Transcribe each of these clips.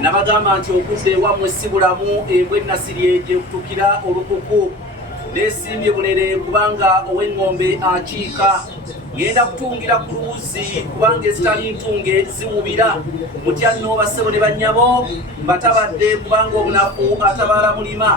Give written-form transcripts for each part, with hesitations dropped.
nabagamba nti okudde ewammwe si bulamu embwe nasiryeje okutukira olukuku nesimbye bulere kubanga ow'engombe akiika ngenda kutungira ku luwuzi kubanga ezitali ntunge ziwubira mutya nno bassebo ne bannyabo mbatabadde kubanga obunafu atabaala mulima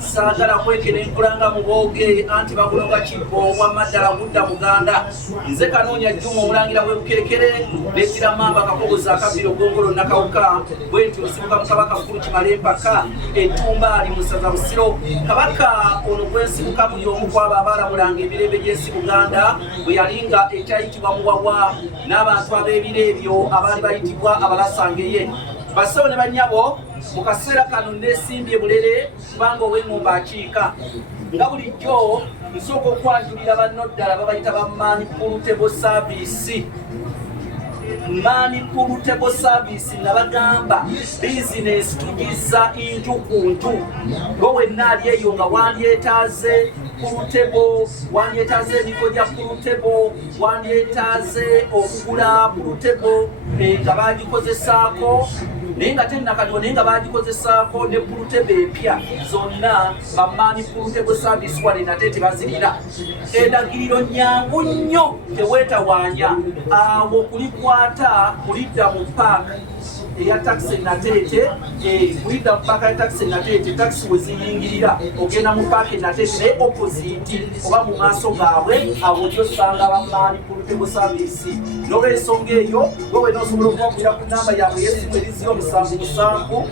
saagala kwekenenkulanga mu booge anti bagunoga kibbo wamaddala gudda muganda nze kanoonya jjuma omulangira bwe bukerekere leetira mamba akakogoza akabbiro gongolo nakawuka bwe nti osibuka mu kabaka mukulu kimale empaka ettumbaali mu ssaza busiro kabaka ono gwensibuka buli omu kwabo abaalamulanga emirembe gy'ensi buganda bwe yalinga ekyayitibwa muwawa n'abantu ab'ebiro ebyo abaali bayitibwa abalasangeye bassebo ne bannyabo mu kaseera kano nesimbye bulere kubanga ow'engombe akiika nga bulijjo nsooka okwanjulira banno ddala babayita ba manipulutable service manipulutable service nabagamba bizinesi tugiza inju ku nju gwe wenna ali eyo nga wandyetaaze pulutable wandyetaaze emiko gya pulutable wandyetaaze okugula pulutable nga bagikozesaako naye nga tennakaliwo naye nga bagikozesaako ne pulutable empya zonna bamaani pulutable service wale nate tebazirina endagiriro nyangu nnyo teweetawaanya awo kulikwata kulidda mu paaka eya taxi nateete kulidda mu paaka ya taxi nateete taxi we ziyingirira ogenda mu paaka nateete naye opposite oba mu maaso gaabwe awo gyosanga bamaani pulutable service n'olw'ensonga eyo wewe n'osobola okubagulira ku namba yaabwe y'essimu eriziyo 777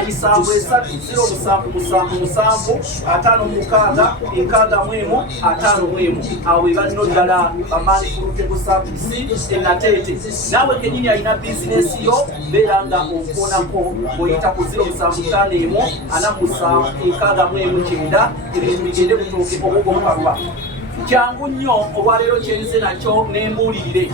emisanvu 3075756 awo we balino ddala bamaani pulutable service enateete naawe kenyini alina bizinesi yo beera nga okuonako ng'oyita ku 07544769 ebintu bigende butooke obwogomukalwa kyangu nnyo olwaleero kyenze nakyo n'embuulirire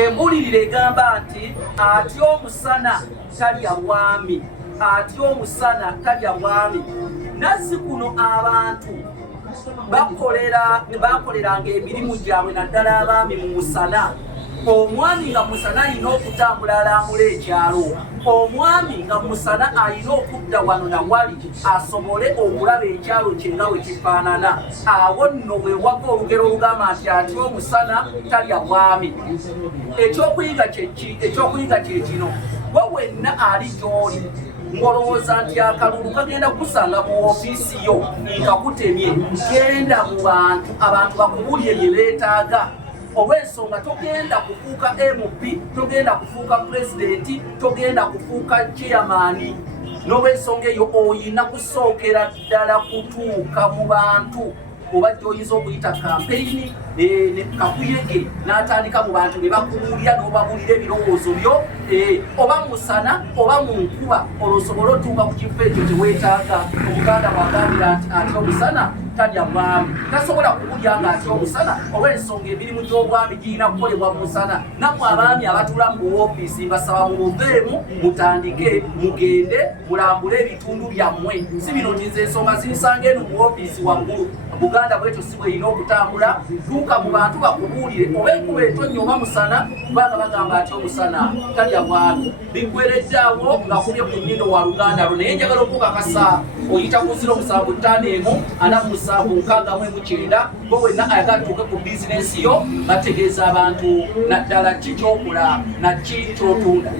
embuulirire egamba nti atya omusana talya bwami atya omusana talya bwami nazzi kuno abantu bakoleranga emirimu gyabwe naddala abaami mu musana omwami nga musana alina okutambula alambula ekyalo omwami nga musana alina okudda wano nawali asobole okulaba ekyalo kye nga bwe kifaanana awo nno bwe wava olugero olugamba nti atya omusana talya bwami ekyokuyiga kye kino we wenna ali gy'oli ng'olowooza nti akalulu kagenda kusanga mu ofiisi yo nkakutemye genda mu bantu abantu bakubulye bye beetaaga olw'ensonga togenda kufuuka MP togenda kufuuka pulezidenti togenda kufuuka chairman n'olw'ensonga eyo oyina kusookera ddala kutuuka mu bantu oba gy'oyinza okuyita kampeyini kakuyege n'atandika mu bantu ne bakubuulira n'obabulira ebirowoozo byo oba musana oba mu nkuba olwosobole otuuka ku kifo ekyo teweetaaga omuganda bw'agambira nti atya omusana talya bwami tasobola kuwulya nga atya omusana olw'ensonga emirimu gy'obwami girina kukolebwa mu musana nammwe abaami abatuula mu woofiisi mbasaba mubuveemu mutandike mugende mulambule ebitundu byammwe si bino ntiza ensonga zinsanga eno mu woofiisi waggulu buganda bwetyo si bweyina okutambula tuuka mu bantu bakubuulire oba enkuba etonnye oba musana kubanga bagamba atya omusana talya bwami biggweredde awo nga kubye ku nnyindo wa luganda lwo naye njagala okukakasa oyita ku 0751 bo wenna ayagala tuuke ku bizinesi yo bategeeza abantu naddala ki kyokola na ki kyotunda